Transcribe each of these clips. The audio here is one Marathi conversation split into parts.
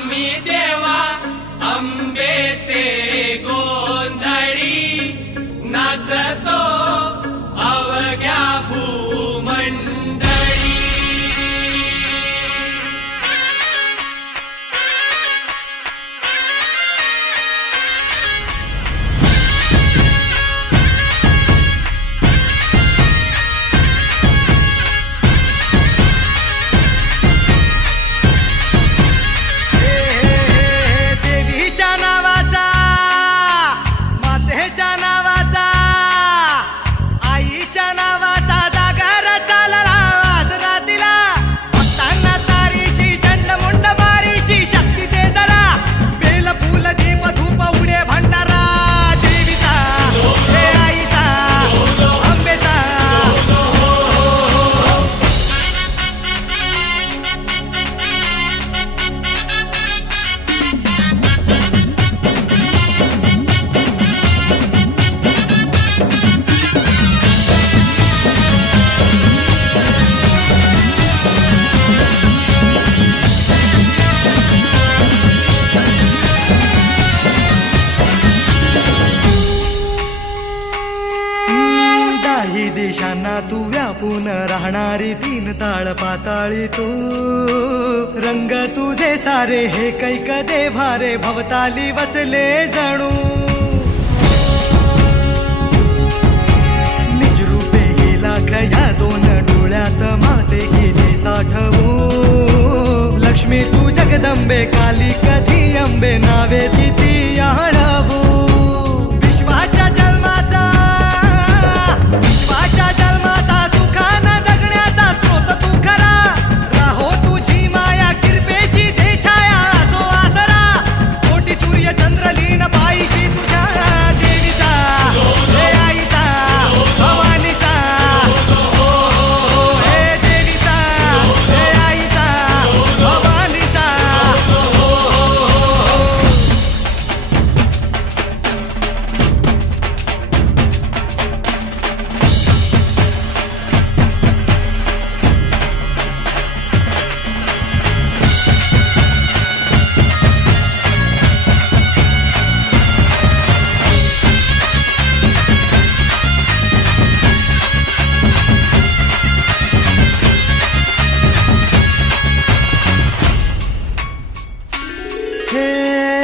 आम्ही देवा अंबेचे गोंधळी नाचतो अवघ्या भूमंडळी। देशांना तू व्यापून राहणारी तीन ताळ पाताळी तू, रंग तुझे सारे हे कैक देभारे भवताली वसले जणू। निजरूपे ही लाख या दोन डोळ्यात माते केली साठवू। लक्ष्मी तू जगदंबे काली कधी अंबे नावे किती आणवू। विश्वाच्या जन्माचा सुखाना जगण्याचा स्रोत तू खरा, राहो तुझी माया कृपेची दे छाया असो आसरा। कोटी सूर्य चंद्र लीन पायीशी तुझ्या देवीचा हे आईचा भवानीचा, हे देवीचा हे आईचा भवानीचा।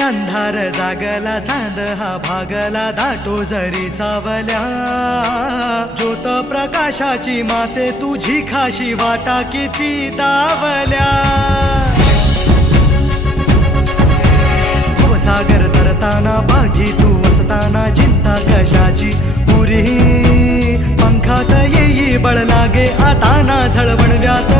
अंधार जागला चांद हा भागला दाटो जरी सावल्या। ज्योत प्रकाशाची माते तुझी खाशी वाटा किती दावल्या। सागर तरताना पाठी तू असताना चिंता कशाची पुरी। पंखात येई बळ लागे आता ना झळवण व्यात